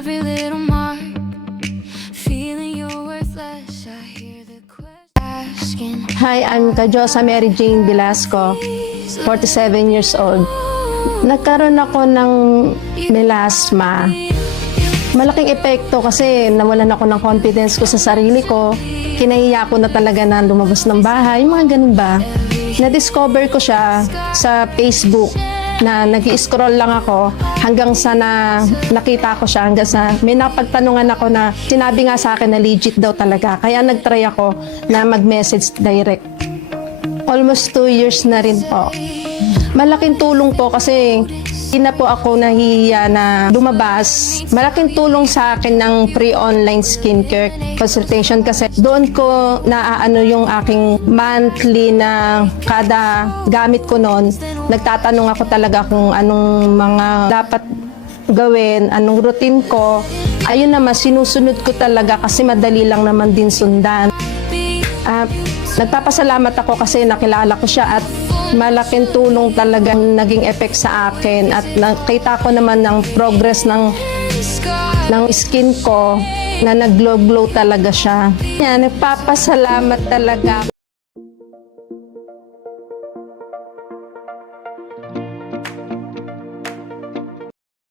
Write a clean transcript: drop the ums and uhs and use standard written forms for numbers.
every little mark. Feeling you're worthless, I hear the question asking. Hi, I'm Kajosa Mary Jane Velasco, 47 years old. Nagkaroon ako ng melasma. Malaking epekto kasi nawalan ako ng confidence ko sa sarili ko. Kinahiya ko na talaga na lumabas ng bahay, mga ganun ba. Na-discover ko siya sa Facebook na nag-i-scroll lang ako hanggang sa nakita ko siya, hanggang sa may napagtanungan ako na sinabi nga sa akin na legit daw talaga. Kaya nag-try ako na mag-message direct. Almost 2 years na rin po. Malaking tulong po kasi hindi na po ako nahihiya na lumabas. Malaking tulong sa akin ng free online skincare consultation kasi doon ko naaano yung aking monthly na kada gamit ko noon. Nagtatanong ako talaga kung anong mga dapat gawin, anong routine ko. Ayun naman, sinusunod ko talaga kasi madali lang naman din sundan. Nagpapasalamat ako kasi nakilala ko siya at malaking tulong talaga naging effect sa akin at nakita ko naman ng progress ng skin ko na nag-glow-glow talaga siya. Yan, nagpapasalamat talaga